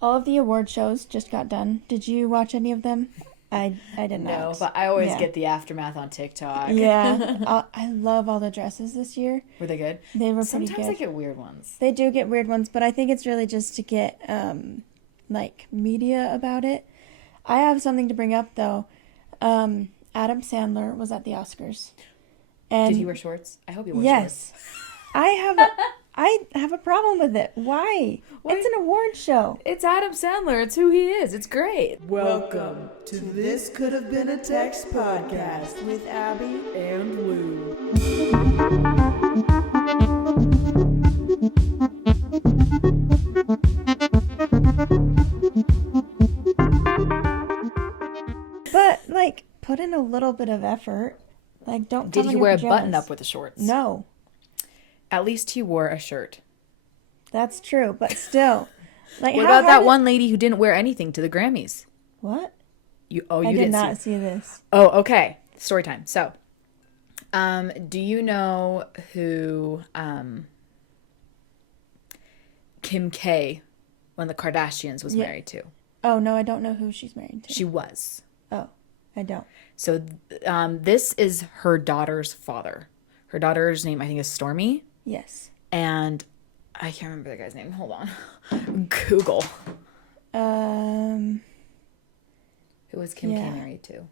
All of the award shows just got done. Did you watch any of them? I did not. No, but I always get the aftermath on TikTok. Yeah. I love all the dresses this year. Were they good? They were pretty Sometimes good. I get weird ones. They do get weird ones, but I think it's really just to get media about it. I have something to bring up though. Adam Sandler was at the Oscars. And did he wear shorts? I hope he wore yes. shorts. I have a problem with it. Why? It's an award show. It's Adam Sandler. It's who he is. It's great. Welcome to This Could Have Been a Text podcast with Abi And Lou. But put in a little bit of effort. Don't. Did he wear a button up with the shorts? No. At least he wore a shirt. That's true, but still. What about that one lady who didn't wear anything to the Grammys? What? You I did not see this. Oh, okay. Story time. So, do you know who Kim K, one of the Kardashians, was married to? Oh, no, I don't know who she's married to. She was. Oh, I don't. So, this is her daughter's father. Her daughter's name, I think, is Stormy. Yes. And I can't remember the guy's name. Hold on. Google. Who was Kim K married to?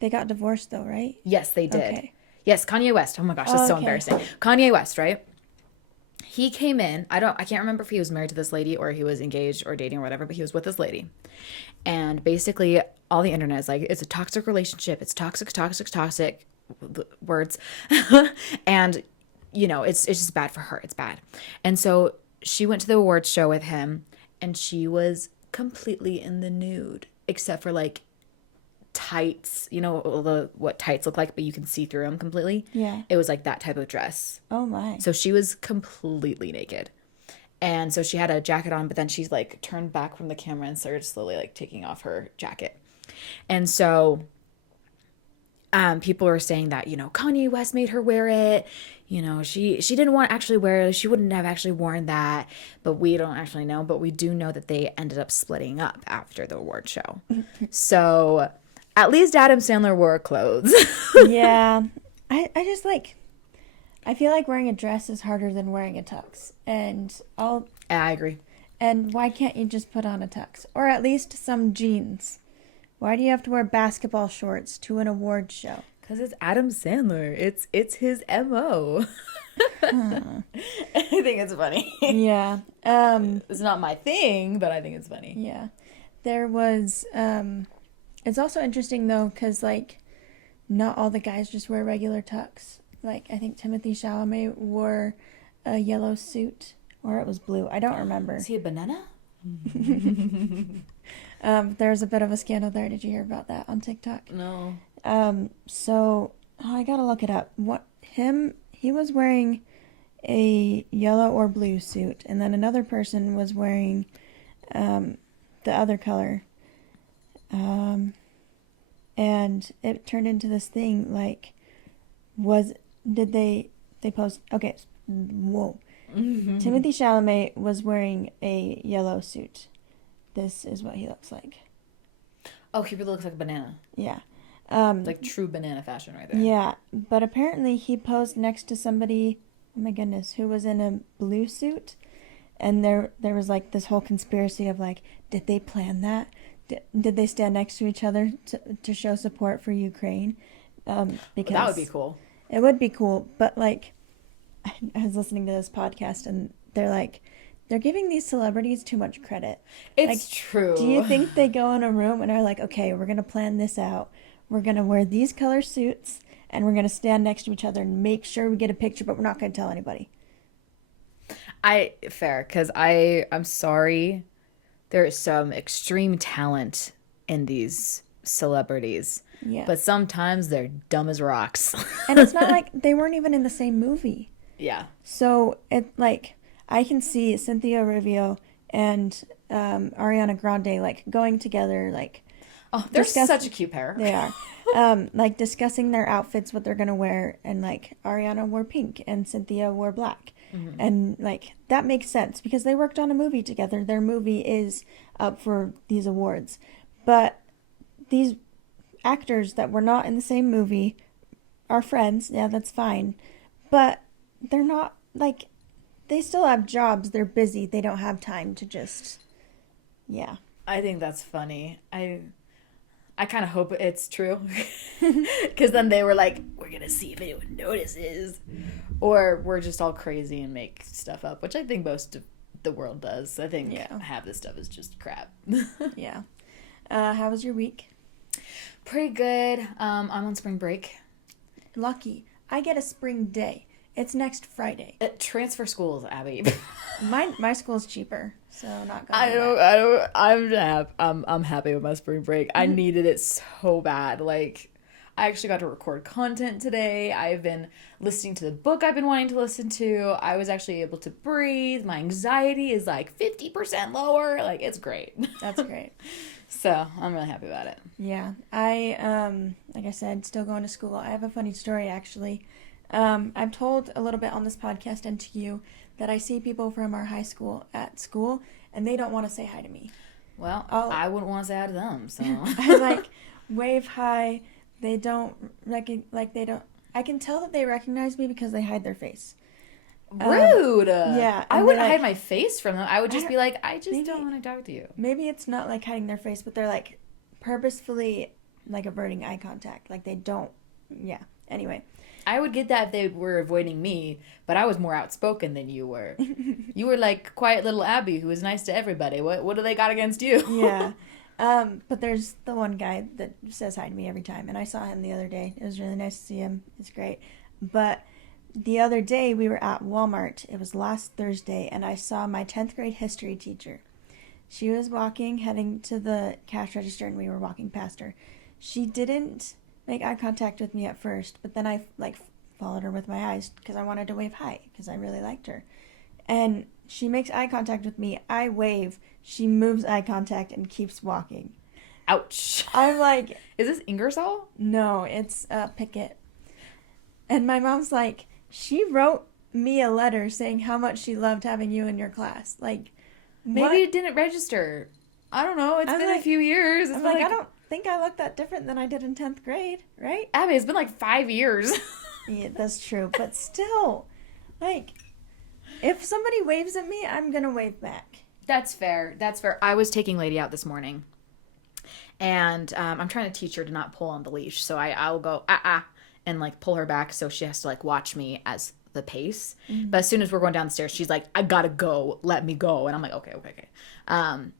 They got divorced though, right? Yes, they did. Okay. Yes, Kanye West. Oh my gosh, that's so embarrassing. Kanye West, right? He came in. I can't remember if he was married to this lady or he was engaged or dating or whatever, but he was with this lady. And basically all the internet is like, it's a toxic relationship. It's toxic words. And it's just bad for her. It's bad. And so she went to the awards show with him and she was completely in the nude except for tights, what tights look like, but you can see through them completely. Yeah. It was like that type of dress. Oh my. So she was completely naked. And so she had a jacket on, but then she's turned back from the camera and started slowly taking off her jacket. And so people were saying that, Kanye West made her wear it. She didn't want to actually wear it. She wouldn't have actually worn that. But we don't actually know. But we do know that they ended up splitting up after the award show. So at least Adam Sandler wore clothes. Yeah. I just I feel like wearing a dress is harder than wearing a tux. And I agree. And why can't you just put on a tux? Or at least some jeans? Why do you have to wear basketball shorts to an award show? Because it's Adam Sandler. It's his MO. I think it's funny. Yeah. It's not my thing, but I think it's funny. Yeah. There was, it's also interesting though, because not all the guys just wear regular tux. I think Timothy Chalamet wore a yellow suit, or it was blue. I don't remember. Is he a banana? There's a bit of a scandal there. Did you hear about that on TikTok? No. So I gotta look it up. He was wearing a yellow or blue suit, and then another person was wearing the other color. And it turned into this thing did they post, okay, whoa. Mm-hmm. Timothy Chalamet was wearing a yellow suit. This is what he looks like. Oh, he really looks like a banana. Yeah. True banana fashion right there. Yeah, but apparently he posed next to somebody, oh my goodness, who was in a blue suit. And there was this whole conspiracy of did they plan that? Did they stand next to each other to show support for Ukraine? Because that would be cool. It would be cool, but I was listening to this podcast and they're giving these celebrities too much credit. It's true. Do you think they go in a room and are okay, we're going to plan this out. We're going to wear these color suits and we're going to stand next to each other and make sure we get a picture, but we're not going to tell anybody. Fair, because I'm sorry. There is some extreme talent in these celebrities. Yeah. But sometimes they're dumb as rocks. And it's not they weren't even in the same movie. Yeah. So it I can see Cynthia Erivo and Ariana Grande going together oh, they're such a cute pair. They are. Discussing their outfits, what they're gonna wear, and Ariana wore pink and Cynthia wore black. And like that makes sense because they worked on a movie together. Their movie is up for these awards. But these actors that were not in the same movie are friends. Yeah, that's fine. But they're not like they still have jobs. They're busy. They don't have time to just yeah. I think that's funny. I kind of hope it's true. Because then they were like, we're going to see if anyone notices. Or we're just all crazy and make stuff up, which I think most of the world does. I think half this stuff is just crap. Yeah. How was your week? Pretty good. I'm on spring break. Lucky. I get a spring day. It's next Friday. Transfer schools, Abby. My school's cheaper, so not going. I'm happy with my spring break. I needed it so bad. Like, I actually got to record content today. I've been listening to the book I've been wanting to listen to. I was actually able to breathe. My anxiety is like 50% lower. Like, it's great. That's great. So I'm really happy about it. Yeah, I like I said, still going to school. I have a funny story actually. I've told a little bit on this podcast and to you that I see people from our high school at school and they don't want to say hi to me. Well, I wouldn't want to say hi to them, so. I like wave hi. They don't I can tell that they recognize me because they hide their face. Rude. Yeah. I wouldn't hide my face from them. I would just be like, I just don't want to talk to you. Maybe it's not like hiding their face, but they're like purposefully like averting eye contact. Like they don't. Yeah. Anyway. I would get that if they were avoiding me, but I was more outspoken than you were. You were like quiet little Abby who was nice to everybody. What do they got against you? Yeah. But there's the one guy that says hi to me every time, and I saw him the other day. It was really nice to see him. It's great. But the other day we were at Walmart. It was last Thursday, and I saw my 10th grade history teacher. She was walking, heading to the cash register, and we were walking past her. She didn't make eye contact with me at first, but then I like followed her with my eyes because I wanted to wave hi because I really liked her. And she makes eye contact with me. I wave. She moves eye contact and keeps walking. Ouch. I'm like... Is this Ingersoll? No, it's Pickett. And my mom's like, she wrote me a letter saying how much she loved having you in your class. Like, maybe it didn't register. I don't know. It's been like, a few years. I'm like, I don't think I look that different than I did in 10th grade, right? Abby, it's been like 5 years. Yeah, that's true. But still, like, if somebody waves at me, I'm going to wave back. That's fair. That's fair. I was taking Lady out this morning, and I'm trying to teach her to not pull on the leash. So I'll go, and, like, pull her back so she has to, like, watch me as the pace. Mm-hmm. But as soon as we're going down the stairs, she's like, I gotta go. Let me go. And I'm like, okay.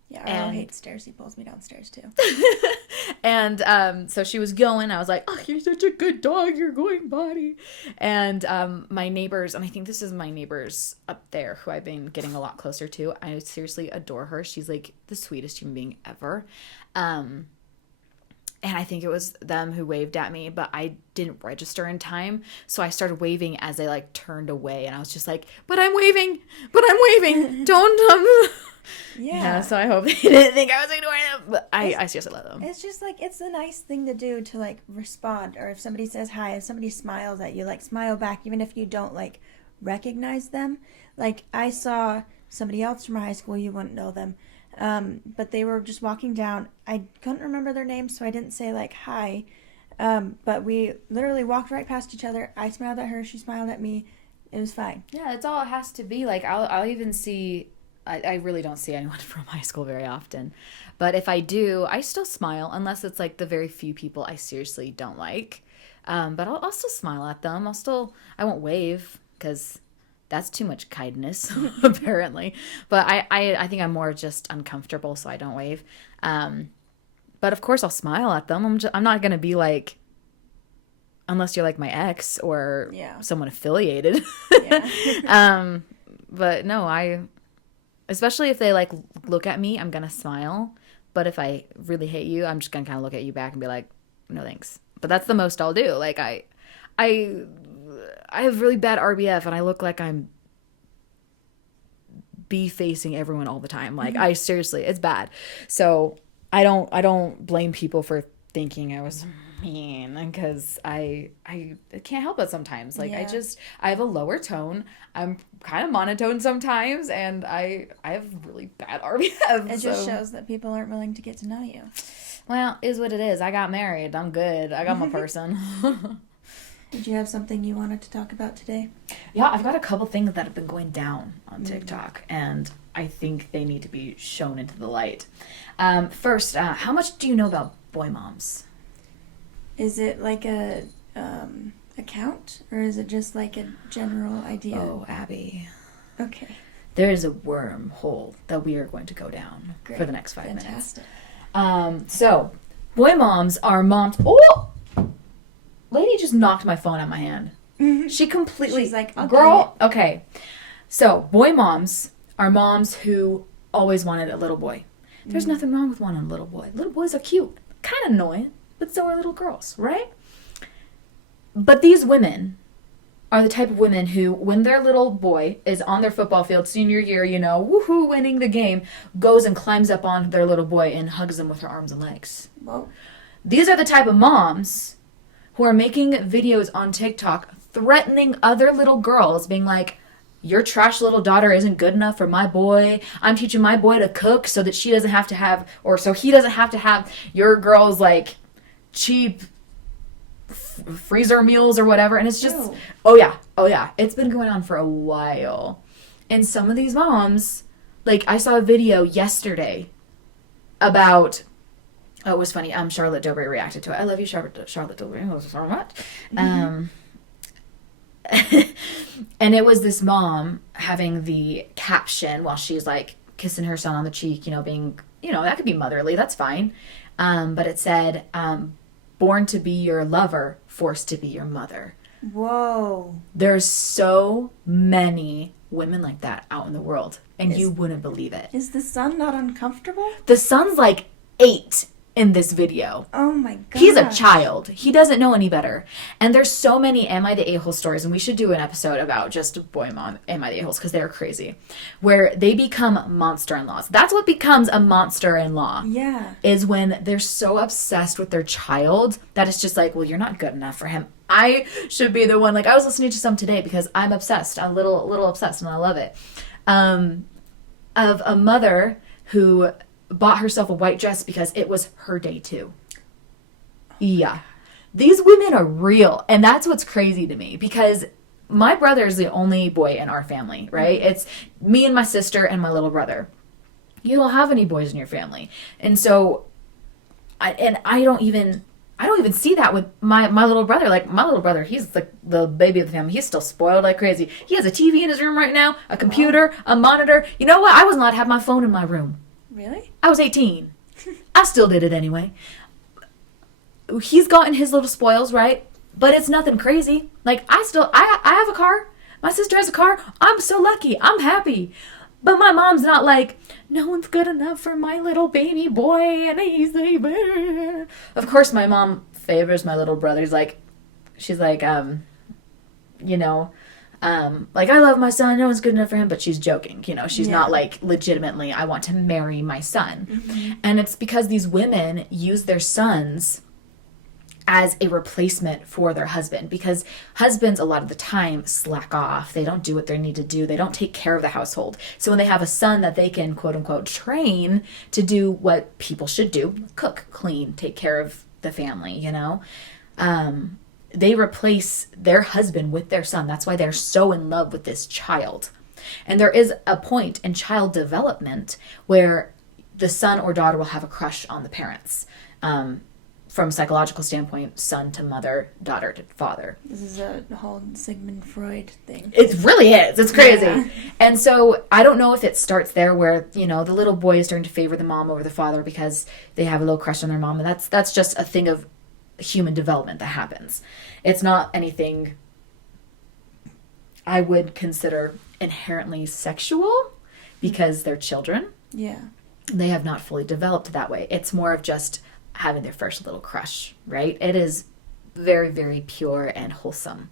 Yeah, Earl hates stairs. He pulls me downstairs, too. And so she was going. I was like, oh, you're such a good dog. You're going potty. And my neighbors, and I think this is my neighbors up there who I've been getting a lot closer to. I seriously adore her. She's like the sweetest human being ever. And I think it was them who waved at me, but I didn't register in time. So I started waving as they like turned away. And I was just like, but I'm waving. Don't. Yeah, so I hope they didn't think I was ignoring them. But I seriously love them. It's just like, it's a nice thing to do to like respond. Or if somebody says hi, if somebody smiles at you, like smile back, even if you don't like recognize them. Like I saw somebody else from high school, you wouldn't know them. But they were just walking down. I couldn't remember their names, so I didn't say like hi. But we literally walked right past each other. I smiled at her, she smiled at me. It was fine. Yeah, that's all it has to be. Like I'll even see. I really don't see anyone from high school very often, but if I do, I still smile unless it's like the very few people I seriously don't like. But I'll still smile at them. I won't wave because that's too much kindness, apparently. But I think I'm more just uncomfortable, so I don't wave. But of course I'll smile at them. I'm not going to be like, unless you're like my ex or someone affiliated. Yeah. But no, especially if they like look at me, I'm going to smile. But if I really hate you, I'm just going to kind of look at you back and be like, no thanks. But that's the most I'll do. Like I have really bad RBF and I look like I'm facing everyone all the time. Like it's bad. So I don't blame people for thinking I was mean, because I can't help it sometimes. Like, Yeah. I have a lower tone. I'm kind of monotone sometimes, and I have really bad RBF. It just shows that people aren't willing to get to know you. Well, is what it is. I got married. I'm good. I got my person. Did you have something you wanted to talk about today? Yeah, I've got a couple things that have been going down on TikTok, and I think they need to be shown into the light. First, how much do you know about boy moms? Is it like a account, or is it just like a general idea? Oh, Abby. Okay. There is a wormhole that we are going to go down Great. for the next 5 minutes. Fantastic. So, boy moms are moms. Oh! Lady just knocked my phone out of my hand. She completely... She's like, I'll girl, okay. So, boy moms are moms who always wanted a little boy. There's nothing wrong with wanting a little boy. Little boys are cute. Kind of annoying, but so are little girls, right? But these women are the type of women who, when their little boy is on their football field, senior year, you know, woohoo, winning the game, goes and climbs up on their little boy and hugs him with her arms and legs. Whoa. These are the type of moms who are making videos on TikTok threatening other little girls, being like, your trash little daughter isn't good enough for my boy. I'm teaching my boy to cook so that she doesn't have to have, or so he doesn't have to have your girl's, like, cheap freezer meals or whatever. And it's just, Ew. oh yeah. It's been going on for a while. And some of these moms, like, I saw a video yesterday about, oh, it was funny. Charlotte Dobry reacted to it. I love you, Charlotte Dobry. Thank you so much. And it was this mom having the caption while she's, like, kissing her son on the cheek, you know, being, you know, that could be motherly. That's fine. But it said, born to be your lover, forced to be your mother. Whoa. There's so many women like that out in the world, and you wouldn't believe it. Is the son not uncomfortable? The son's like 8 in this video. Oh my god. He's a child. He doesn't know any better. And there's so many Am I the A-hole stories, and we should do an episode about just boy mom, Am I the A-holes, because they're crazy, where they become monster-in-laws. That's what becomes a monster-in-law. Yeah. Is when they're so obsessed with their child that it's just like, well, you're not good enough for him. I should be the one. Like, I was listening to some today because I'm obsessed. I'm a little obsessed, and I love it. Of a mother who bought herself a white dress because it was her day too. Yeah. These women are real. And that's what's crazy to me, because my brother is the only boy in our family, right? It's me and my sister and my little brother. You don't have any boys in your family. And so, I don't even see that with my little brother. Like, my little brother, he's the baby of the family. He's still spoiled like crazy. He has a TV in his room right now, a computer, a monitor. You know what? I was allowed to have my phone in my room. Really? I was 18. I still did it anyway. He's gotten his little spoils, right? But it's nothing crazy. Like, I have a car. My sister has a car. I'm so lucky. I'm happy. But my mom's not like, no one's good enough for my little baby boy, and he's a bear. Of course, my mom favors my little brother. She's like, you know, like, I love my son, no one's good enough for him, but she's joking, you know, she's not like legitimately, I want to marry my son. Mm-hmm. And it's because these women use their sons as a replacement for their husband, because husbands a lot of the time slack off. They don't do what they need to do. They don't take care of the household. So when they have a son that they can, quote unquote, train to do what people should do, cook, clean, take care of the family, you know, they replace their husband with their son. That's why they're so in love with this child. And there is a point in child development where the son or daughter will have a crush on the parents. From a psychological standpoint, son to mother, daughter to father. This is a whole Sigmund Freud thing. It really is. It's crazy. Yeah. And so I don't know if it starts there where, you know, the little boy is starting to favor the mom over the father because they have a little crush on their mom. And that's just a thing of human development that happens. It's not anything I would consider inherently sexual because they're children. Yeah. They have not fully developed that way. It's more of just having their first little crush, right? It is very, very pure and wholesome.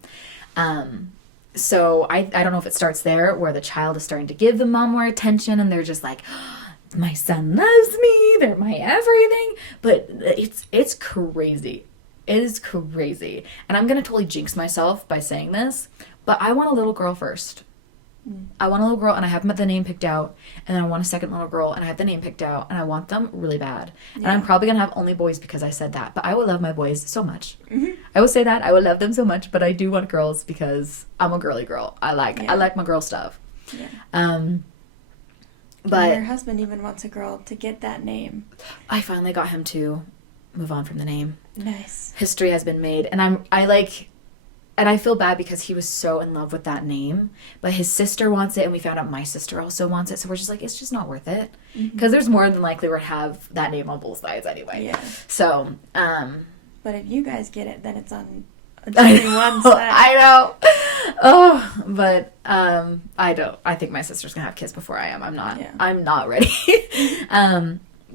So I don't know if it starts there where the child is starting to give the mom more attention and they're just like, oh, my son loves me, they're my everything. But it's crazy. It is crazy. And I'm going to totally jinx myself by saying this, but I want a little girl first. I want a little girl, and I have the name picked out, and then I want a second little girl, and I have the name picked out, and I want them really bad. Yeah. And I'm probably going to have only boys because I said that, but I will love my boys so much. I will say that. I will love them so much, but I do want girls because I'm a girly girl. I like my girl stuff. Yeah. But your husband even wants a girl to get that name. I finally got him to move on from the name. Nice. History has been made, and and I feel bad because he was so in love with that name, but his sister wants it, and we found out my sister also wants it, so we're just like, it's just not worth it, because there's more than likely we're going to have that name on both sides anyway. Yeah. So, but if you guys get it, then it's on only one side. I know. Oh, but I think my sister's going to have kids before I am. I'm not ready.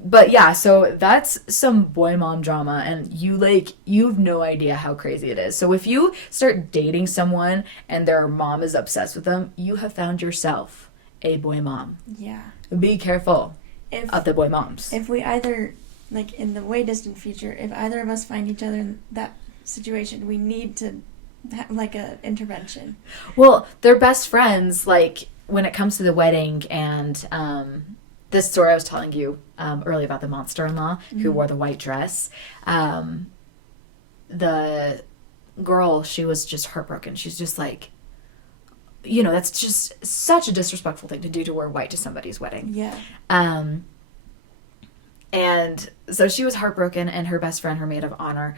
But yeah, so that's some boy mom drama, and you have no idea how crazy it is. So if you start dating someone and their mom is obsessed with them, you have found yourself a boy mom. Yeah. Be careful of the boy moms. If we either, like in the way distant future, if either of us find each other in that situation, we need to have like a intervention. Well, they're best friends, like when it comes to the wedding, and this story I was telling you earlier about the monster-in-law who wore the white dress. The girl, she was just heartbroken. She's just like, that's just such a disrespectful thing to do, to wear white to somebody's wedding. Yeah. And so she was heartbroken, and her best friend, her maid of honor,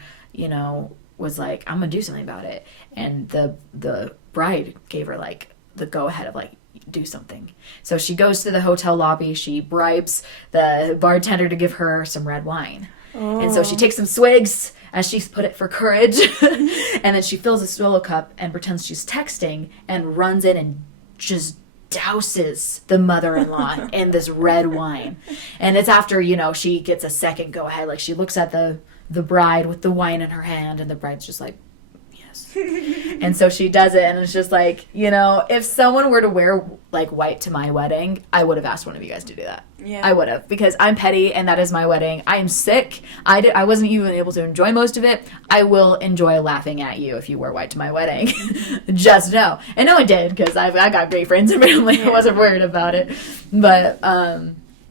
was like, I'm going to do something about it. And the bride gave her like the go-ahead of like, do something. So she goes to the hotel lobby, she bribes the bartender to give her some red wine. Oh. And so she takes some swigs, as she's put it, for courage. And then she fills a solo cup and pretends she's texting and runs in and just douses the mother-in-law in this red wine. And it's after, she gets a second go ahead. Like, she looks at the bride with the wine in her hand, and the bride's just like, and so she does it, and it's just like, if someone were to wear like white to my wedding, I would have asked one of you guys to do that. Yeah. I would have, because I'm petty, and that is my wedding. I am sick. I wasn't even able to enjoy most of it. I will enjoy laughing at you if you wear white to my wedding. Just know. And no one did, because I got great friends and family. Yeah. I wasn't worried about it. But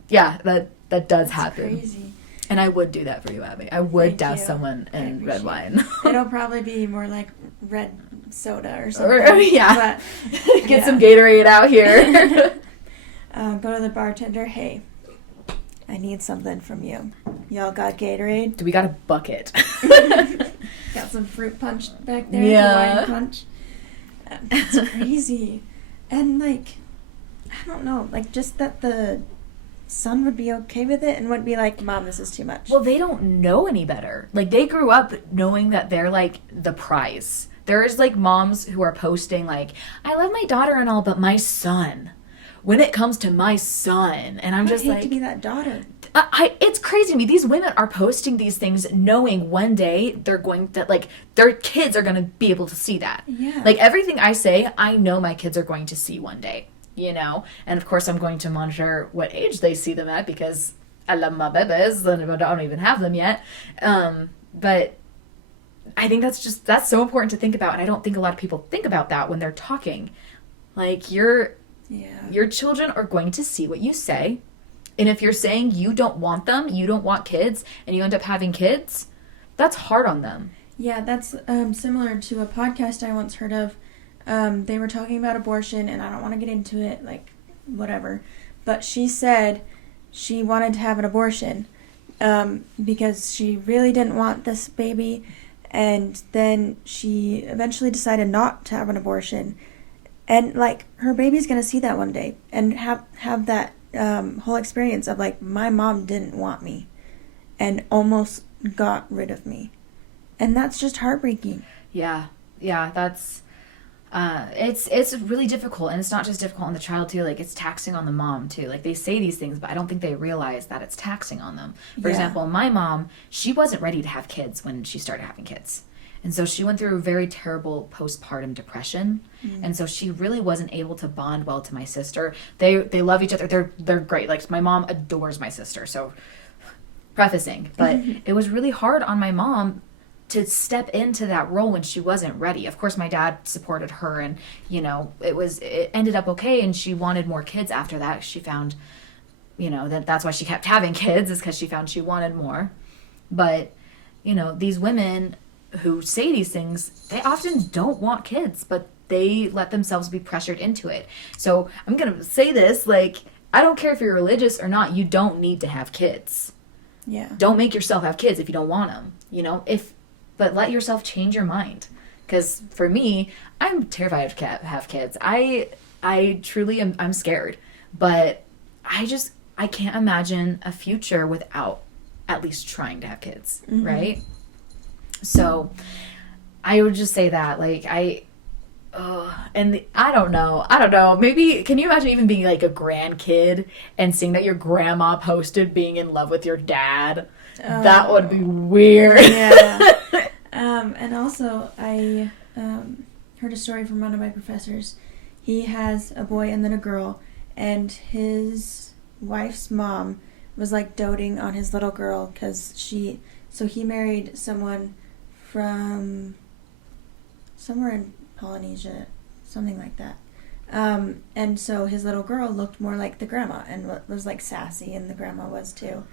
yeah, that does happen. Crazy. And I would do that for you, Abby. I would douse someone in red wine. It'll probably be more like red soda or something. Yeah. But, get some Gatorade out here. Go to the bartender. Hey, I need something from you. Y'all got Gatorade? Do we got a bucket? Got some fruit punch back there. Yeah. Wine punch. That's crazy. And like, I don't know. Like, just that the son would be okay with it and would be like, Mom, this is too much. Well, they don't know any better. Like, they grew up knowing that they're like the prize. There's like moms who are posting like, I love my daughter and all, but my son, when it comes to my son, and I'm just hate like, to be that daughter. It's crazy to me. These women are posting these things knowing one day they're going to, like, their kids are going to be able to see that. Yeah. Like, everything I say, I know my kids are going to see one day. And of course I'm going to monitor what age they see them at, because I love my babies and I don't even have them yet. But I think that's so important to think about, and I don't think a lot of people think about that when they're talking. Like, your children are going to see what you say, and if you're saying you don't want them, you don't want kids, and you end up having kids, that's hard on them. Yeah, that's similar to a podcast I once heard of. They were talking about abortion, and I don't want to get into it, like, whatever. But she said she wanted to have an abortion because she really didn't want this baby, and then she eventually decided not to have an abortion. And, like, her baby's going to see that one day and have that whole experience of, like, my mom didn't want me and almost got rid of me. And that's just heartbreaking. Yeah, that's... It's really difficult, and it's not just difficult on the child too, like, it's taxing on the mom too. Like, they say these things, but I don't think they realize that it's taxing on them. For example, my mom, she wasn't ready to have kids when she started having kids. And so she went through a very terrible postpartum depression. And so she really wasn't able to bond well to my sister. They love each other. They're great. Like, my mom adores my sister. So, prefacing. But it was really hard on my mom to step into that role when she wasn't ready. Of course, my dad supported her, and it ended up okay, and she wanted more kids after that. She found, that's why she kept having kids, is because she found she wanted more. But these women who say these things, they often don't want kids, but they let themselves be pressured into it. So I'm gonna say this, like, I don't care if you're religious or not, you don't need to have kids. Yeah. Don't make yourself have kids if you don't want them, but let yourself change your mind. Because for me, I'm terrified to have kids. I truly am, I'm scared. But I can't imagine a future without at least trying to have kids, Mm-hmm. right? So I would just say that, like, I don't know. Maybe, can you imagine even being like a grandkid and seeing that your grandma posted being in love with your dad? Oh. That would be weird. Yeah. And also, I heard a story from one of my professors. He has a boy and then a girl, and his wife's mom was like doting on his little girl because he married someone from somewhere in Polynesia, something like that. And so his little girl looked more like the grandma and was like sassy, and the grandma was too.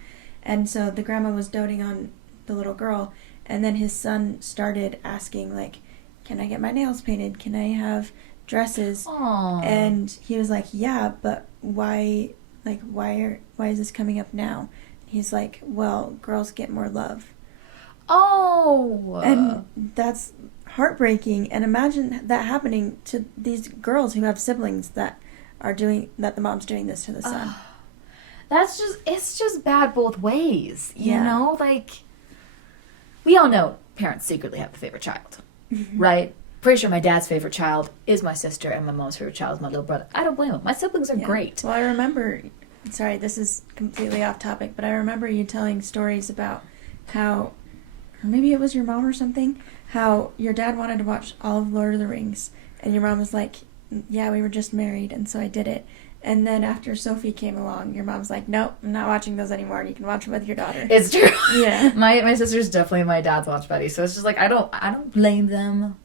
And so the grandma was doting on the little girl, and then his son started asking, like, can I get my nails painted? Can I have dresses? Aww. And he was like, yeah, but why is this coming up now? He's like, well, girls get more love. Oh. And that's heartbreaking, and imagine that happening to these girls who have siblings that the mom's doing this to the son. It's just bad both ways, Yeah. like, we all know parents secretly have a favorite child, right? Pretty sure my dad's favorite child is my sister, and my mom's favorite child is my little brother. I don't blame them. My siblings are great. Well, I remember, sorry, this is completely off topic, but I remember you telling stories about how, or maybe it was your mom or something, how your dad wanted to watch all of Lord of the Rings, and your mom was like, yeah, we were just married, and so I did it. And then after Sophie came along, your mom's like, nope, I'm not watching those anymore. You can watch them with your daughter. It's true. Yeah. My sister's definitely my dad's watch buddy, so it's just like, I don't blame them.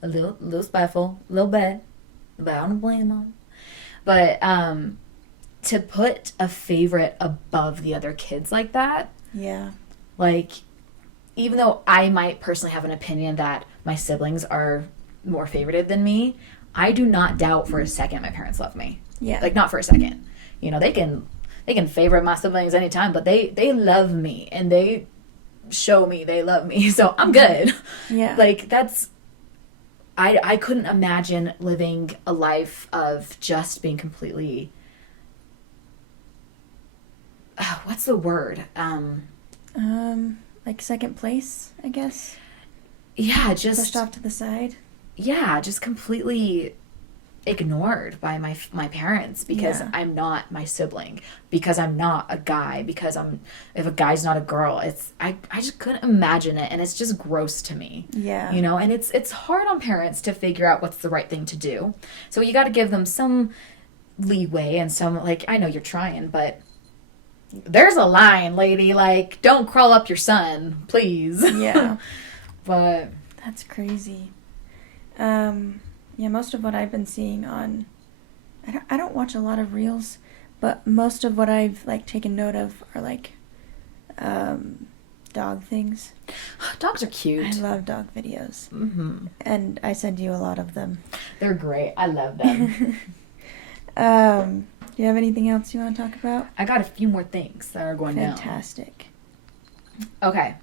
A little spiteful, a little bad, but I don't blame them. But to put a favorite above the other kids like that, Yeah. like, even though I might personally have an opinion that my siblings are more favorited than me, I do not doubt for a second my parents love me. Yeah. Like, not for a second. They can favorite my siblings anytime, but they love me, and they show me they love me, so I'm good. Yeah. Like, that's... I couldn't imagine living a life of just being completely... what's the word? Like second place, I guess. Yeah, just... Pushed off to the side. Yeah, just completely ignored by my parents because Yeah. I'm not my sibling, because I'm not a guy, if a guy's not a girl, I just couldn't imagine it, and it's just gross to me. Yeah. And it's hard on parents to figure out what's the right thing to do. So you got to give them some leeway and some, like, I know you're trying, but there's a line, lady, like, don't crawl up your son, please. Yeah. But That's crazy. Yeah, most of what I've been seeing on, I don't watch a lot of reels, but most of what I've like taken note of are like dog things. dogs are cute. I love dog videos. Mm-hmm. And I send you a lot of them. They're great. I love them. Do you have anything else you want to talk about? I got a few more things that are going down. Fantastic. Okay.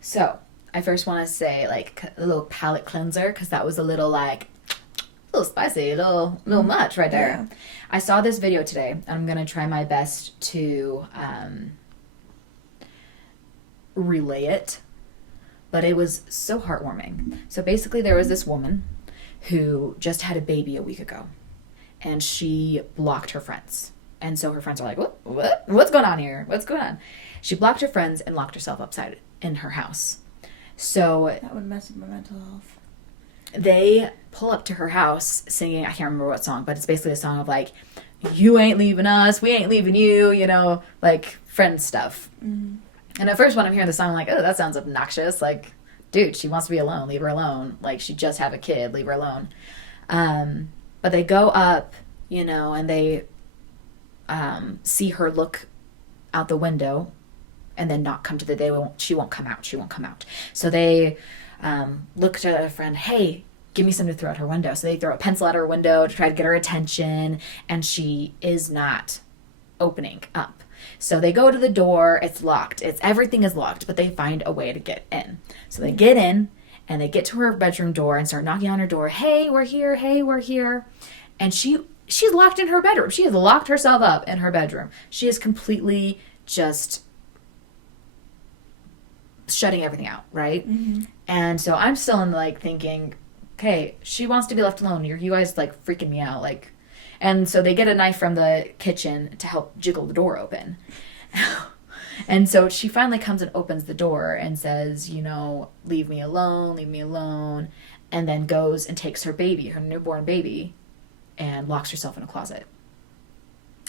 So, I first want to say, like, a little palate cleanser, because that was a little spicy, a little much right there. Yeah. I saw this video today, and I'm going to try my best to relay it, but it was so heartwarming. So basically, there was this woman who just had a baby a week ago, and she blocked her friends. And so her friends are like, what's going on here? What's going on? She blocked her friends and locked herself upside in her house. So That would mess with my mental health. they pull up to her house singing, I can't remember what song, but it's basically a song of like, you ain't leaving us, we ain't leaving you, like friend stuff. Mm-hmm. And at first when I'm hearing the song, I'm like, oh, that sounds obnoxious. Like, dude, she wants to be alone. Leave her alone. Like, she just had a kid. Leave her alone. But they go up, and they see her look out the window and then not come to she won't come out. She won't come out. So they look to a friend, hey, give me something to throw out her window. So they throw a pencil at her window to try to get her attention, and she is not opening up. So they go to the door. It's locked. Everything is locked, but they find a way to get in. So they get in, and they get to her bedroom door and start knocking on her door. Hey, we're here. Hey, we're here. And she's locked in her bedroom. She has locked herself up in her bedroom. She is completely just shutting everything out, right? Mm-hmm. And so I'm still in thinking, okay, she wants to be left alone. You guys freaking me out, And so they get a knife from the kitchen to help jiggle the door open. And so she finally comes and opens the door and says, leave me alone, and then goes and takes her baby, her newborn baby, and locks herself in a closet.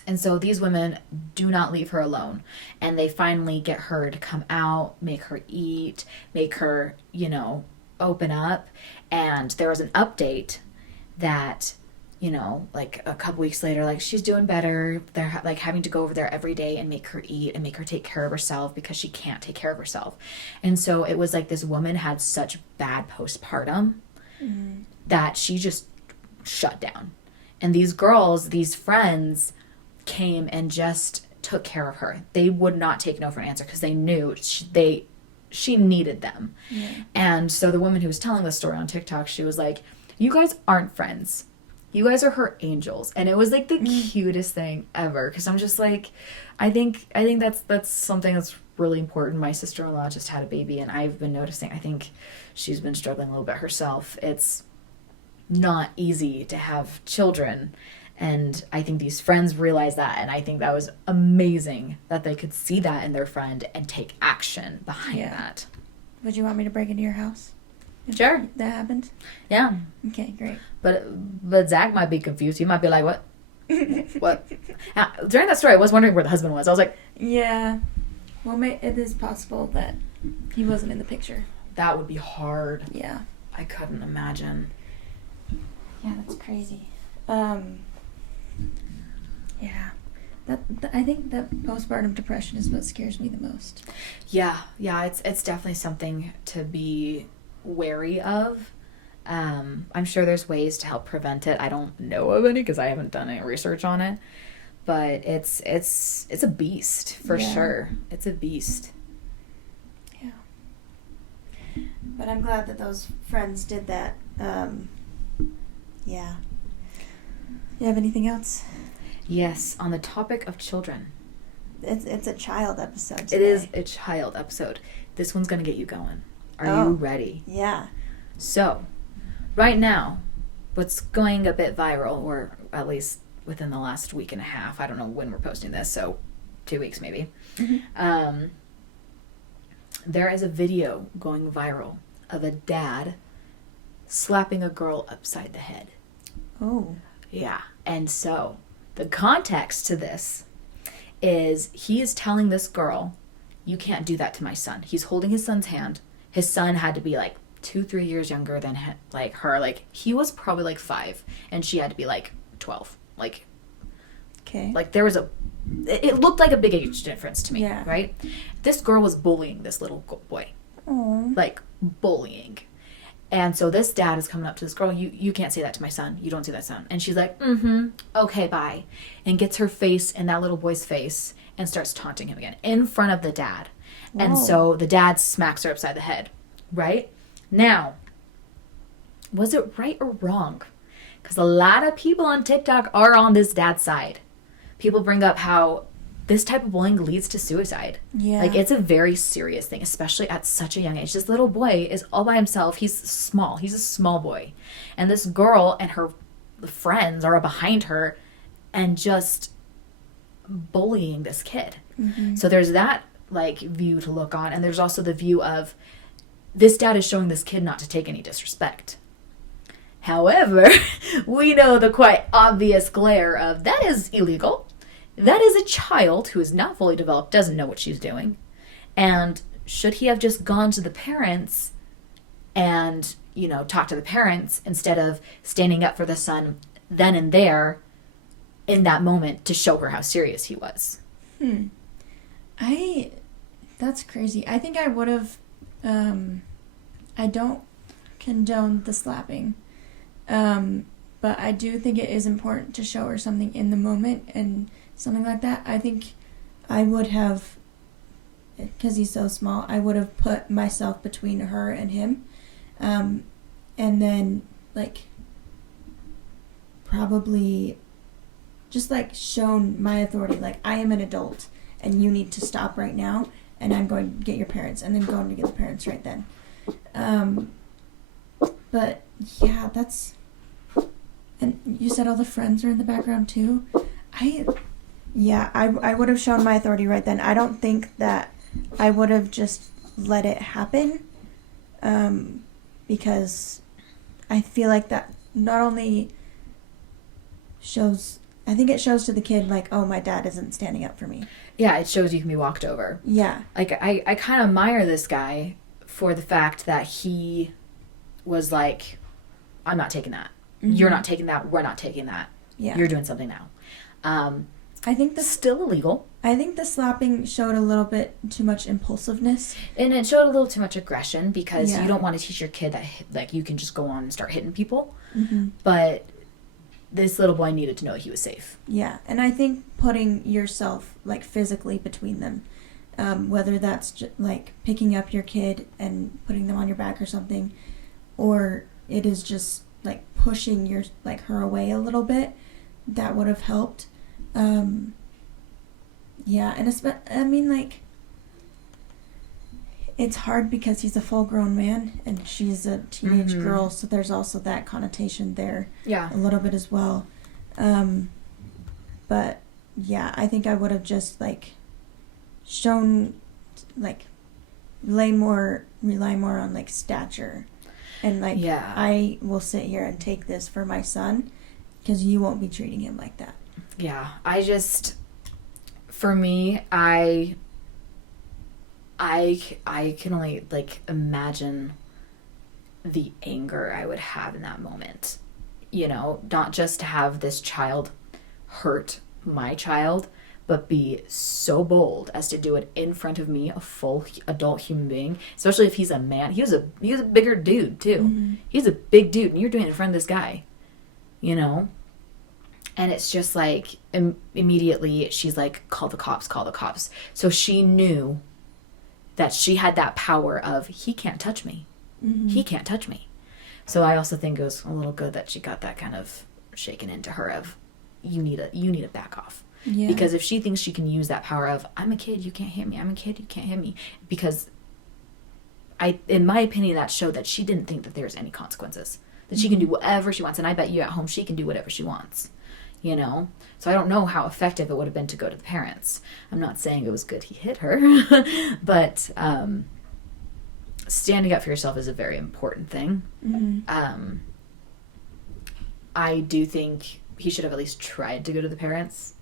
And so these women do not leave her alone. And they finally get her to come out, make her eat, make her, open up. And there was an update that, a couple weeks later, she's doing better. They're having to go over there every day and make her eat and make her take care of herself because she can't take care of herself. And so it was this woman had such bad postpartum that she just shut down. And these girls, these friends, came and just took care of her. They would not take no for an answer because they knew she needed them. Yeah. And so the woman who was telling the story on TikTok, she was like, you guys aren't friends. You guys are her angels. And it was the cutest thing ever, because I'm just I think that's something that's really important. My sister-in-law just had a baby, and I've been noticing, I think she's been struggling a little bit herself. It's not easy to have children, and I think these friends realized that, and I think that was amazing that they could see that in their friend and take action behind that. Would you want me to break into your house? Sure. That happened? Yeah. Okay, great. But Zach might be confused. He might be like, what? What? Now, during that story, I was wondering where the husband was. I was like... Yeah. Well, it is possible that he wasn't in the picture. That would be hard. Yeah. I couldn't imagine. Yeah, that's crazy. Yeah. I think that postpartum depression is what scares me the most. Yeah, it's definitely something to be wary of. I'm sure there's ways to help prevent it. I don't know of any because I haven't done any research on it. But it's a beast for sure. It's a beast. Yeah. But I'm glad that those friends did that. Yeah. You have anything else? Yes, on the topic of children. It's a child episode today. It is a child episode. This one's going to get you going. Are you ready? Yeah. So, right now, what's going a bit viral, or at least within the last week and a half, I don't know when we're posting this, so 2 weeks maybe, there is a video going viral of a dad slapping a girl upside the head. Oh. Yeah. And so the context to this is he is telling this girl, you can't do that to my son. He's holding his son's hand. His son had to be 2-3 years younger than her. He was probably 5 and she had to be 12. Okay. There was it looked like a big age difference to me. Yeah. Right? This girl was bullying this little boy. Aww. Bullying. And so this dad is coming up to this girl, you can't say that to my son. You don't say that, son. And she's like, okay, bye. And gets her face in that little boy's face and starts taunting him again in front of the dad. Whoa. And so the dad smacks her upside the head, right? Now, was it right or wrong? Because a lot of people on TikTok are on this dad's side. People bring up how this type of bullying leads to suicide. Yeah. It's a very serious thing, especially at such a young age. This little boy is all by himself. He's small. He's a small boy. And this girl and her friends are behind her and just bullying this kid. Mm-hmm. So there's that, view to look on. And there's also the view of this dad is showing this kid not to take any disrespect. However, we know the quite obvious glare of that is illegal. That is a child who is not fully developed, doesn't know what she's doing. And should he have just gone to the parents and, you know, talked to the parents instead of standing up for the son then and there in that moment to show her how serious he was? That's crazy. I think I would have, I don't condone the slapping, but I do think it is important to show her something in the moment and something like that. I think I would have, because he's so small, I would have put myself between her and him, and then, like, probably just, like, shown my authority, like, I am an adult, and you need to stop right now, and I'm going to get your parents, and then going to get the parents right then. But, yeah, that's... And you said all the friends are in the background, too? I would have shown my authority right then. I don't think that I would have just let it happen, because I feel like that not only shows... I think it shows to the kid, like, oh, my dad isn't standing up for me. Yeah, it shows you can be walked over. Yeah. Like, I kind of admire this guy for the fact that he was like, I'm not taking that. Mm-hmm. You're not taking that. We're not taking that. Yeah. You're doing something now. I think still illegal. I think the slapping showed a little bit too much impulsiveness. And it showed a little too much aggression because Yeah. you don't want to teach your kid that, like, you can just go on and start hitting people. Mm-hmm. But this little boy needed to know he was safe. Yeah, and I think putting yourself, like, physically between them, whether that's like picking up your kid and putting them on your back or something, or it is just like pushing her away a little bit, that would have helped. Yeah, and I mean, like, it's hard because he's a full-grown man and she's a teenage Mm-hmm. girl, so there's also that connotation there. Yeah. A little bit as well. But yeah, I think I would have just, like, shown, like, rely more on, like, stature. And, like, Yeah. I will sit here and take this for my son because you won't be treating him like that. Yeah. For me, I can only, like, imagine the anger I would have in that moment. You know, not just to have this child hurt my child, but be so bold as to do it in front of me, a full adult human being, especially if he's a man. He was a bigger dude, too. Mm-hmm. He's a big dude, and you're doing it in front of this guy, you know? And it's just like, immediately she's like, call the cops. So she knew that she had that power of, he can't touch me. Mm-hmm. He can't touch me. So I also think it was a little good that she got that kind of shaken into her of, you need to back off. Yeah. Because if she thinks she can use that power of, I'm a kid, you can't hit me. I'm a kid, you can't hit me. Because in my opinion, that showed that she didn't think that there's any consequences. That she can do whatever she wants. And I bet you at home, she can do whatever she wants. You know? So I don't know how effective it would have been to go to the parents. I'm not saying it was good he hit her. But standing up for yourself is a very important thing. Mm-hmm. I do think he should have at least tried to go to the parents.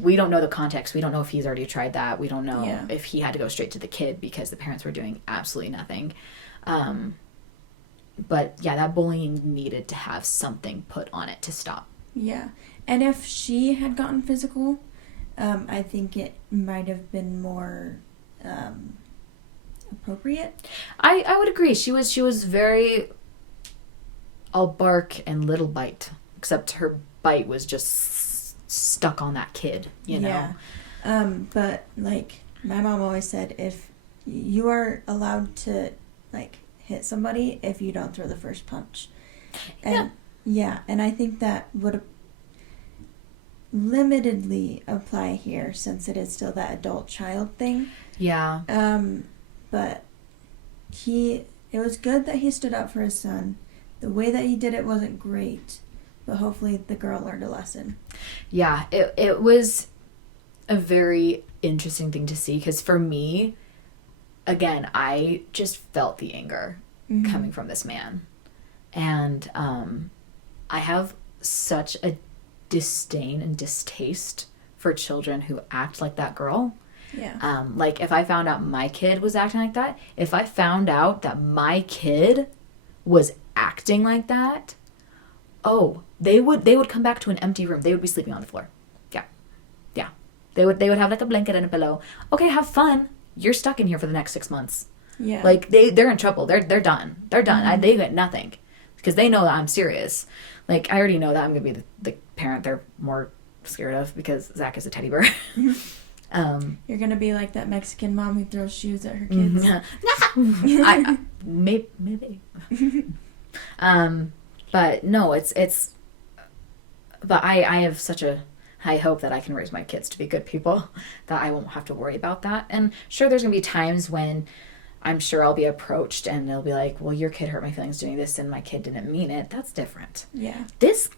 We don't know the context. We don't know if he's already tried that. We don't know if he had to go straight to the kid because the parents were doing absolutely nothing. But yeah, that bullying needed to have something put on it to stop. Yeah. And if she had gotten physical, I think it might have been more appropriate. I would agree. She was very all bark and little bite, except her bite was just stuck on that kid, you know? Yeah. But, like, my mom always said, if you are allowed to, like, hit somebody if you don't throw the first punch. And, yeah, and I think that would limitedly apply here since it is still that adult-child thing. Yeah. But it was good that he stood up for his son. The way that he did it wasn't great, but hopefully the girl learned a lesson. Yeah, it was a very interesting thing to see because for me, again, I just felt the anger coming from this man. And I have such a disdain and distaste for children who act like that girl Yeah. Like if I found out my kid was acting like that, if I found out that my kid was acting like that, oh, they would come back to an empty room. They would be sleeping on the floor. Yeah. Yeah. They would have like a blanket and a pillow. Okay, have fun. You're stuck in here for the next 6 months. Yeah. Like they're in trouble. They're done. They're done. They get nothing because they know that I'm serious. Like I already know that I'm gonna be the parent they're more scared of because Zach is a teddy bear. You're gonna be like that Mexican mom who throws shoes at her kids. Maybe. But no, it's. But I have such a high hope that I can raise my kids to be good people that I won't have to worry about that. And sure, there's gonna be times when I'm sure I'll be approached and they'll be like, "Well, your kid hurt my feelings doing this, and my kid didn't mean it." That's different. Yeah. This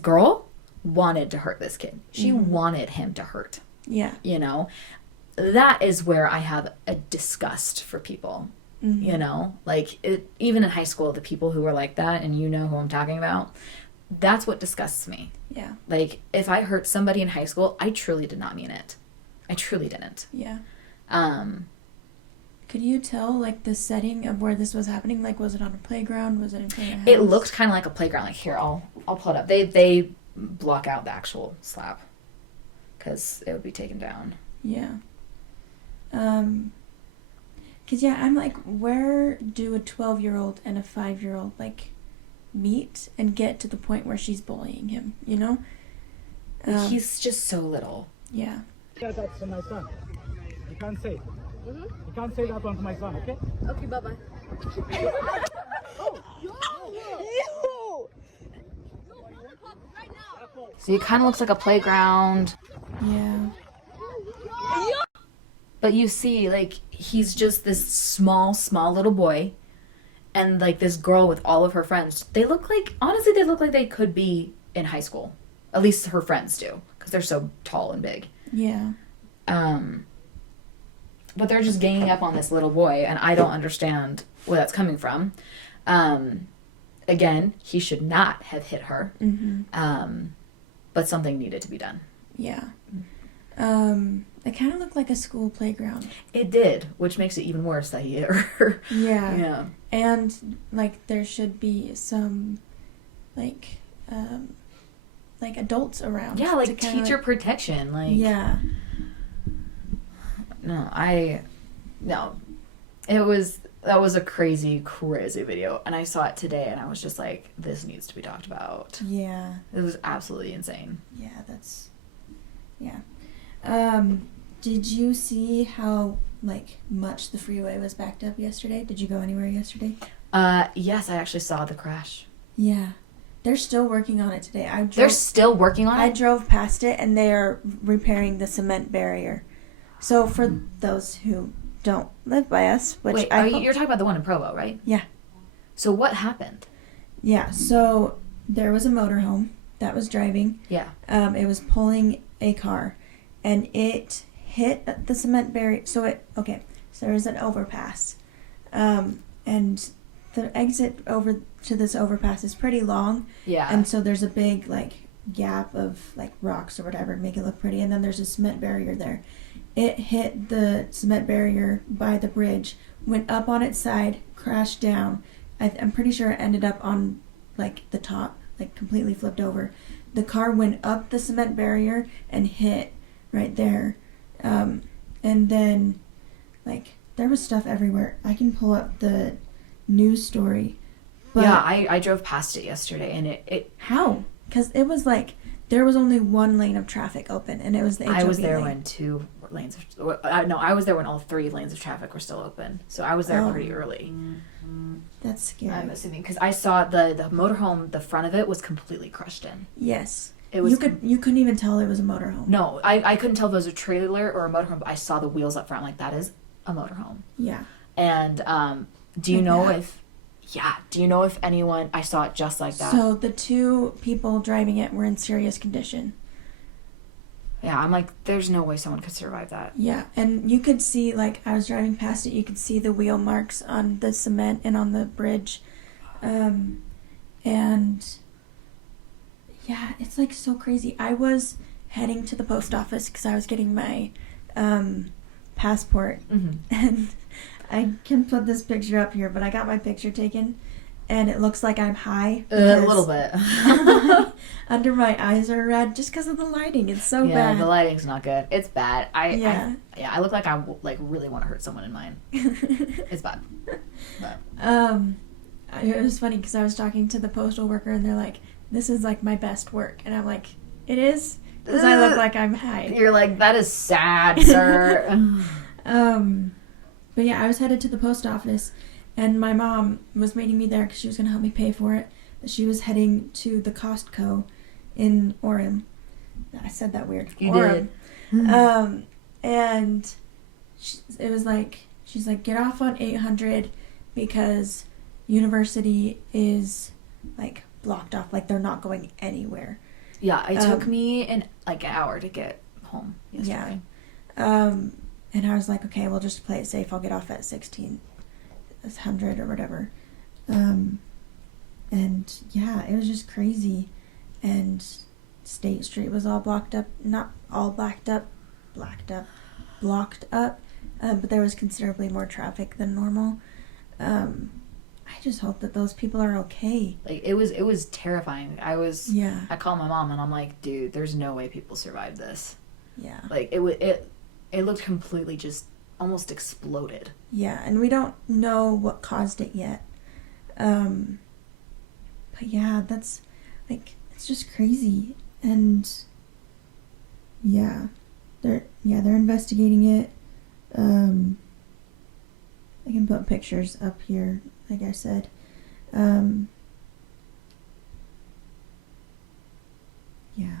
girl wanted to hurt this kid. She wanted him to hurt. Yeah. You know, that is where I have a disgust for people. You know, like even in high school, the people who were like that, and you know who I'm talking about, that's what disgusts me. Yeah. Like if I hurt somebody in high school, I truly did not mean it. I truly didn't. Yeah. Could you tell like the setting of where this was happening? Like, was it on a playground? Was it in front of a house? It looked kind of like a playground. Like here, I'll pull it up. They block out the actual slab because it would be taken down. Yeah. Cause yeah, I'm like, where do a 12-year-old and a 5-year-old like meet and get to the point where she's bullying him? You know? He's just so little. Yeah. Yeah, that's my son. You can't say. You can't say that one to my son, okay? Okay, bye-bye. So it kind of looks like a playground. Yeah. But you see, like, he's just this small little boy. And, like, this girl with all of her friends. They look like, honestly, they look like they could be in high school. At least her friends do. Because they're so tall and big. Yeah. But they're just ganging up on this little boy. And I don't understand where that's coming from. Again, he should not have hit her. But something needed to be done. Yeah. It kind of looked like a school playground. It did, which makes it even worse that he hit her. Yeah. Yeah. And like there should be some like adults around. Yeah, like to kinda, teacher protection. Like Yeah. That was a crazy video. And I saw it today and I was just like, this needs to be talked about. Yeah. It was absolutely insane. Yeah, that's yeah. Did you see how like much the freeway was backed up yesterday? Did you go anywhere yesterday? Yes, I actually saw the crash. Yeah. They're still working on it today. They're still working on it? I drove past it and they are repairing the cement barrier. So for those who don't live by us, which Wait, you're talking about the one in Provo, right? Yeah. So what happened? Yeah, so there was a motorhome that was driving. Yeah. It was pulling a car and it hit the cement barrier. So there was an overpass. And the exit over to this overpass is pretty long. Yeah. And so there's a big like gap of like rocks or whatever to make it look pretty, and then there's a cement barrier there. It hit the cement barrier by the bridge, went up on its side, crashed down. I'm pretty sure it ended up on like the top, like completely flipped over. The car went up the cement barrier and hit right there. And then like there was stuff everywhere. I can pull up the news story. But yeah, I drove past it yesterday and it how? Because it was like there was only one lane of traffic open, and it was the HOV I was there lane. when 2 lanes of I was there when all 3 lanes of traffic were still open. So I was there pretty early. That's scary. I'm assuming because I saw the motorhome, the front of it was completely crushed in. Yes. It was you couldn't even tell it was a motorhome. No, I couldn't tell if it was a trailer or a motorhome, but I saw the wheels up front. Like, that is a motorhome. Yeah. And do you know if anyone, I saw it just like that. So the 2 people driving it were in serious condition. Yeah, I'm like, there's no way someone could survive that. Yeah, and you could see, like, I was driving past it, you could see the wheel marks on the cement and on the bridge. And yeah, it's like so crazy. I was heading to the post office because I was getting my passport. Mm-hmm. And I can put this picture up here, but I got my picture taken, and it looks like I'm high. A little bit. Under my eyes are red just because of the lighting. It's so Yeah, bad. the lighting's not good. It's bad. Yeah. I look like I like really want to hurt someone in mine. It's bad. But. It was funny because I was talking to the postal worker, and they're like, "This is like my best work," and I'm like, "It is," because I look like I'm high. You're like, that is sad, sir. But yeah, I was headed to the post office, and my mom was meeting me there because she was going to help me pay for it. But she was heading to the Costco in Orem. I said that weird. You Orem. did. And it was like, she's like, get off on 800 because university is like blocked off. Like they're not going anywhere. Yeah, it took me an hour to get home yesterday. Yeah. And I was like, okay, we'll just play it safe. I'll get off at 1600 or whatever. And yeah, it was just crazy. And State Street was all blocked up. Not all blocked up. But there was considerably more traffic than normal. I just hope that those people are okay. Like it was terrifying. I called my mom and I'm like, dude, there's no way people survived this. Yeah. Like it looked completely just almost exploded. Yeah, and we don't know what caused it yet. But yeah, that's like, it's just crazy. And yeah, they're investigating it. I can put pictures up here, like I said. Yeah.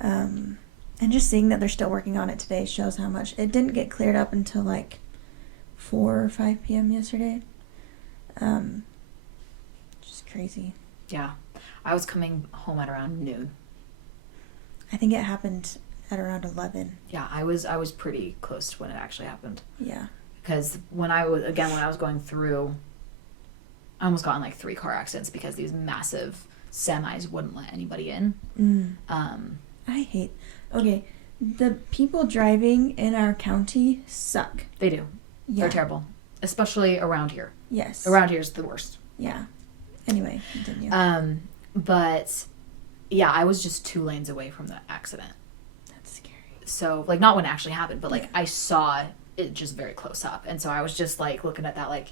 And just seeing that they're still working on it today shows how much it didn't get cleared up until like 4 or 5 p.m. yesterday. Just crazy. Yeah. I was coming home at around noon. I think it happened at around 11. Yeah, I was pretty close to when it actually happened. Yeah. Because when I was going through, I almost got in like 3 car accidents because these massive semis wouldn't let anybody in. Okay, the people driving in our county suck. They do. Yeah. They're terrible. Especially around here. Yes. Around here is the worst. Yeah. Anyway, continue. But yeah, I was just 2 lanes away from the accident. That's scary. So, like, not when it actually happened, but like I saw it just very close up. And so I was just like looking at that like,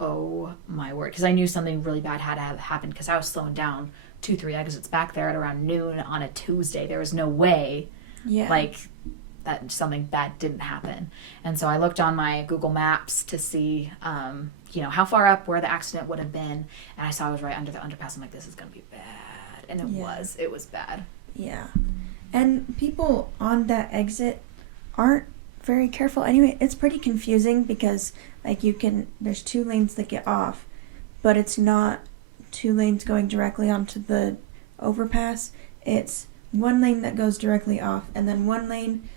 oh my word. Because I knew something really bad had to have happened because I was slowing down 2-3 exits back there at around noon on a Tuesday. There was no way like that something bad didn't happen. And so I looked on my Google Maps to see how far up where the accident would have been, and I saw it was right under the underpass. I'm like, this is gonna be bad. And it was bad. Yeah. And people on that exit aren't very careful anyway. It's pretty confusing because like there's 2 lanes that get off, but it's not 2 lanes going directly onto the overpass. It's 1 lane that goes directly off, and then 1 lane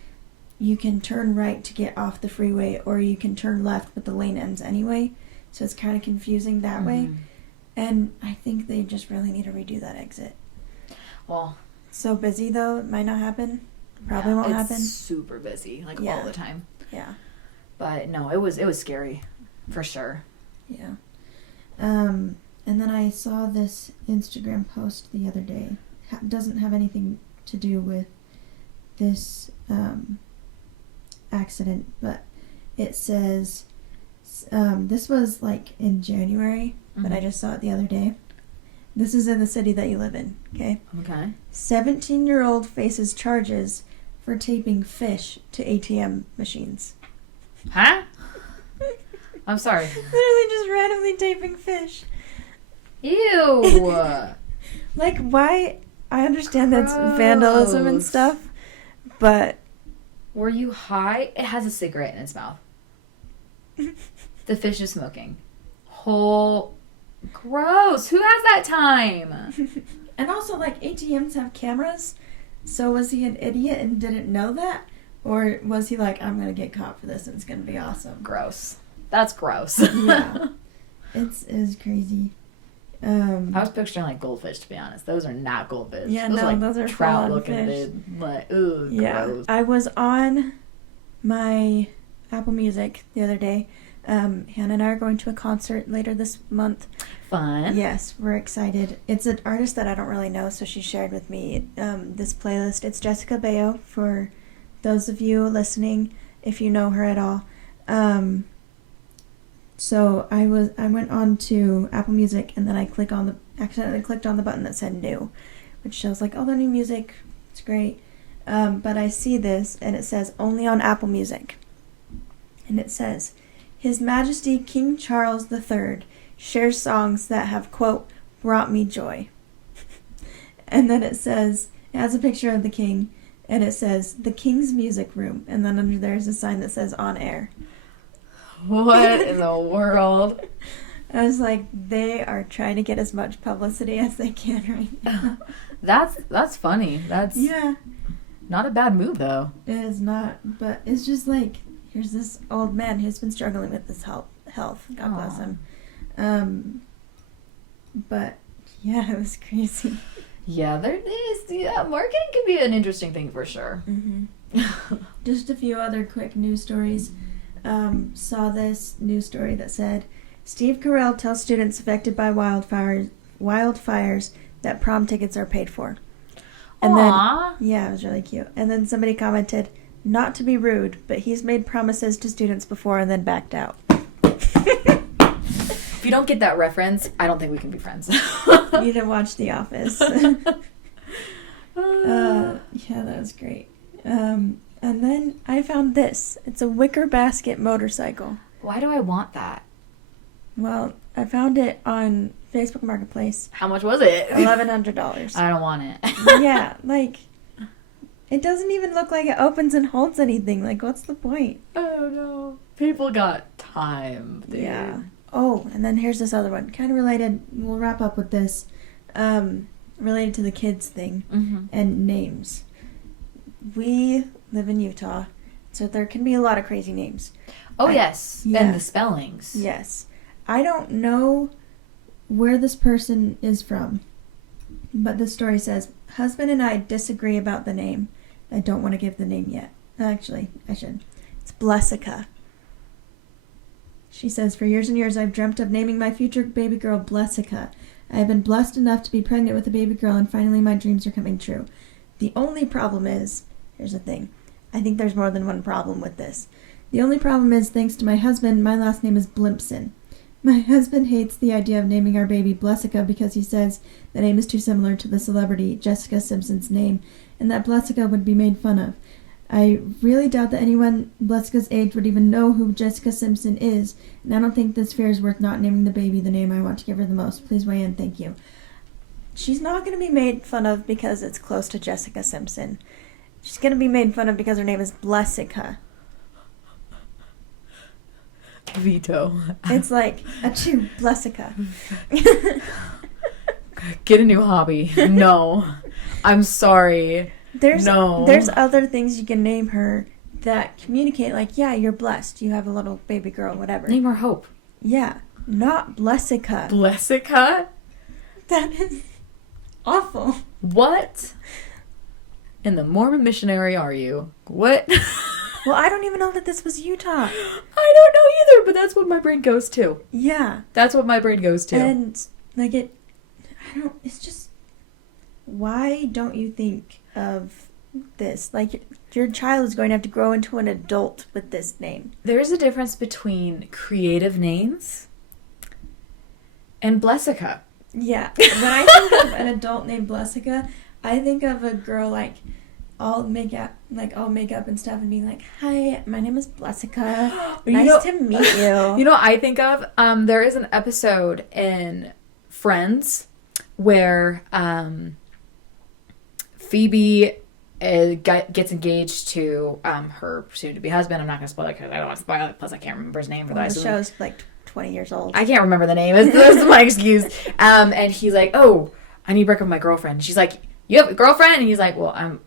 you can turn right to get off the freeway, or you can turn left, but the lane ends anyway. So it's kind of confusing that way. And I think they just really need to redo that exit. Well, so busy though, it might not happen. Probably won't happen. It's super busy, like all the time. Yeah. But no, it was scary, for sure. Yeah. And then I saw this Instagram post the other day. Doesn't have anything to do with this accident, but it says, this was like in January, but I just saw it the other day. This is in the city that you live in, okay? Okay. 17-year-old faces charges for taping fish to ATM machines. Huh? I'm sorry. Literally just randomly taping fish. Ew. Like, why? I understand that's vandalism and Gross. stuff, but... Were you high? It has a cigarette in its mouth. The fish is smoking. Gross. Who has that time? And also, like, ATMs have cameras, so was he an idiot and didn't know that? Or was he like, I'm going to get caught for this and it's going to be awesome? Gross. That's gross. Yeah. It's crazy. I was picturing like goldfish, to be honest. Those are not goldfish. Yeah, those those are trout full-on looking fish. Like, ooh, Yeah. gross. I was on my Apple Music the other day. Hannah and I are going to a concert later this month. Fun. Yes, we're excited. It's an artist that I don't really know, so she shared with me this playlist. It's Jessica Biel, for those of you listening, if you know her at all. So I went on to Apple Music, and then I accidentally clicked on the button that said new, which shows like all the new music. It's great. But I see this, and it says only on Apple Music. And it says, His Majesty King Charles III shares songs that have, quote, brought me joy. And then it has a picture of the king, and it says, the King's Music Room. And then under there is a sign that says on air. What in the world? I was like, they are trying to get as much publicity as they can right now. That's funny. That's Yeah. not a bad move, though. It is not, but it's just like, here's this old man who's been struggling with his health. God bless him. But yeah, it was crazy. Yeah, there is. Yeah, marketing can be an interesting thing for sure. Mm-hmm. Just a few other quick news stories. Saw this news story that said, Steve Carell tells students affected by wildfires that prom tickets are paid for. And Aww. then, yeah, it was really cute. And then somebody commented, not to be rude, but he's made promises to students before and then backed out. If you don't get that reference, I don't think we can be friends. You need to watch The Office. Yeah, that was great. And then I found this. It's a wicker basket motorcycle. Why do I want that? Well, I found it on Facebook Marketplace. How much was it? $1,100. I don't want it. Yeah, like, it doesn't even look like it opens and holds anything. Like, what's the point? Oh no. People got time, dude. Yeah. Oh, and then here's this other one. Kind of related. We'll wrap up with this. Related to the kids thing and names. We live in Utah, so there can be a lot of crazy names. Oh, yes. Yeah. And the spellings. Yes. I don't know where this person is from, but the story says, husband and I disagree about the name. I don't want to give the name yet. Actually, I should. It's Blessica. She says, for years and years I've dreamt of naming my future baby girl Blessica. I have been blessed enough to be pregnant with a baby girl, and finally my dreams are coming true. The only problem is, here's the thing, I think there's more than one problem with this. The only problem is, thanks to my husband, my last name is Blimpson. My husband hates the idea of naming our baby Blessica because he says the name is too similar to the celebrity Jessica Simpson's name, and that Blessica would be made fun of. I really doubt that anyone Blessica's age would even know who Jessica Simpson is, and I don't think this fear is worth not naming the baby the name I want to give her the most. Please weigh in, thank you. She's not going to be made fun of because it's close to Jessica Simpson. She's going to be made fun of because her name is Blessica. Veto. It's like, achoo, Blessica. Get a new hobby. No. I'm sorry. There's other things you can name her that communicate, like, yeah, you're blessed. You have a little baby girl, whatever. Name her Hope. Yeah, not Blessica. Blessica? That is awful. What in the Mormon missionary are you? What? Well, I don't even know that this was Utah. I don't know either, but that's what my brain goes to. Yeah. That's what my brain goes to. And, like, it's just, why don't you think of this? Like, your child is going to have to grow into an adult with this name. There's a difference between creative names and Blessica. Yeah. When I think of an adult named Blessica, I think of a girl, like, all makeup and stuff and being like, hi, my name is Blessica. Nice to meet you. You know what I think of? There is an episode in Friends where Phoebe gets engaged to her soon-to-be husband. I'm not going to spoil it because I don't want to spoil it. Plus, I can't remember his name for the rest of the show's like 20 years old. I can't remember the name. That's my excuse. And he's like, oh, I need to break up with my girlfriend. And she's like, you have a girlfriend? And he's like, well,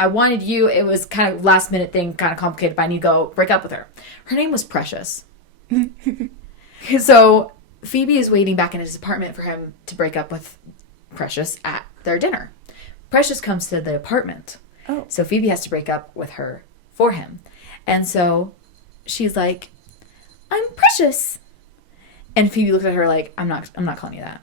I wanted you. It was kind of last minute thing, kind of complicated, but I need to go break up with her. Her name was Precious. So Phoebe is waiting back in his apartment for him to break up with Precious at their dinner. Precious comes to the apartment. Oh. So Phoebe has to break up with her for him. And so she's like, I'm Precious. And Phoebe looked at her like, I'm not calling you that.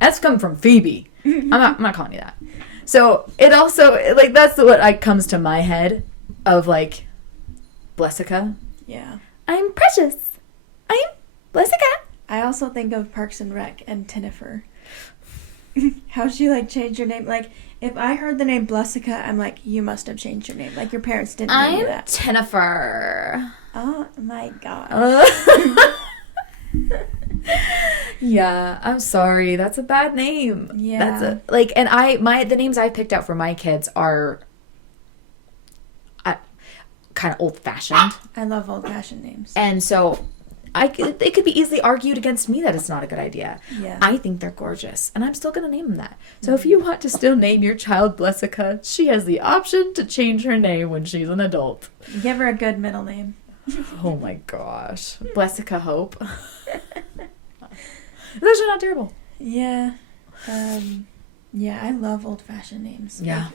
That's coming from Phoebe. I'm not calling you that. So it also, like, that's what comes to my head of, like, Blessica. Yeah. I'm Precious. I'm Blessica. I also think of Parks and Rec and Tinnifer. How she, like, changed her name. Like, if I heard the name Blessica, I'm like, you must have changed your name. Like, your parents didn't name you I'm that. Tinnifer. Oh, my God. Yeah, I'm sorry. That's a bad name. Yeah. That's and the names I picked out for my kids are kind of old-fashioned. I love old-fashioned names. And so it could be easily argued against me that it's not a good idea. Yeah. I think they're gorgeous, and I'm still going to name them that. So if you want to still name your child Blessica, she has the option to change her name when she's an adult. Give her a good middle name. Oh my gosh. Blessica Hope. Those are not terrible. Yeah. Yeah, I love old-fashioned names. Yeah. Like,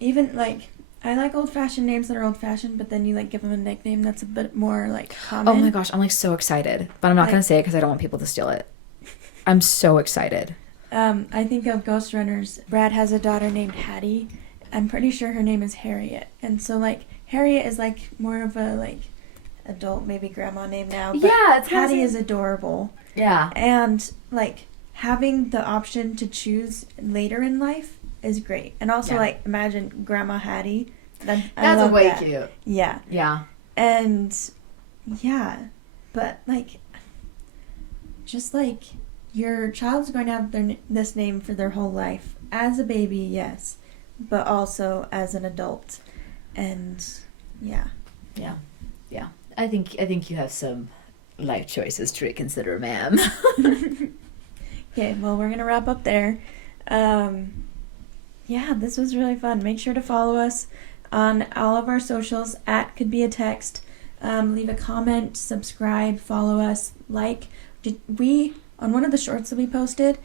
even, like, I like old-fashioned names that are old-fashioned, but then you, like, give them a nickname that's a bit more, like, common. Oh my gosh, I'm like so excited. But I'm not going to say it because I don't want people to steal it. I'm so excited. I think of Ghost Runners. Brad has a daughter named Hattie. I'm pretty sure her name is Harriet. And so, like, Harriet is, like, more of a, like, adult, maybe grandma name now. But Yeah, it's Hattie is adorable. Yeah. And, like, having the option to choose later in life is great. And also, Yeah. like, imagine Grandma Hattie. I That's love way that. cute. Yeah. Yeah. And, yeah. But, like, just, like, your child's going to have this name for their whole life. As a baby, yes. But also as an adult. And, yeah. Yeah. Yeah. I think you have some life choices to reconsider, ma'am. Okay, well, we're going to wrap up there. Yeah, this was really fun. Make sure to follow us on all of our socials at Could Be a Text. Leave a comment, subscribe, follow us, like. On one of the shorts that we posted,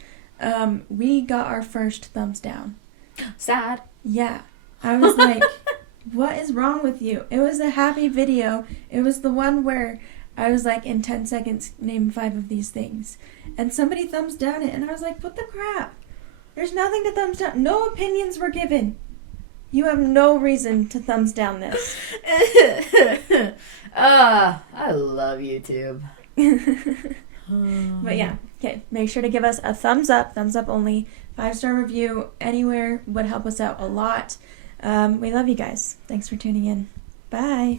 we got our first thumbs down. Sad. Yeah. I was like, what is wrong with you? It was a happy video. It was the one where I was like, in 10 seconds, name 5 of these things. And somebody thumbs down it, and I was like, what the crap? There's nothing to thumbs down. No opinions were given. You have no reason to thumbs down this. I love YouTube. But yeah, okay. Make sure to give us a thumbs up only. 5-star review anywhere would help us out a lot. We love you guys. Thanks for tuning in. Bye.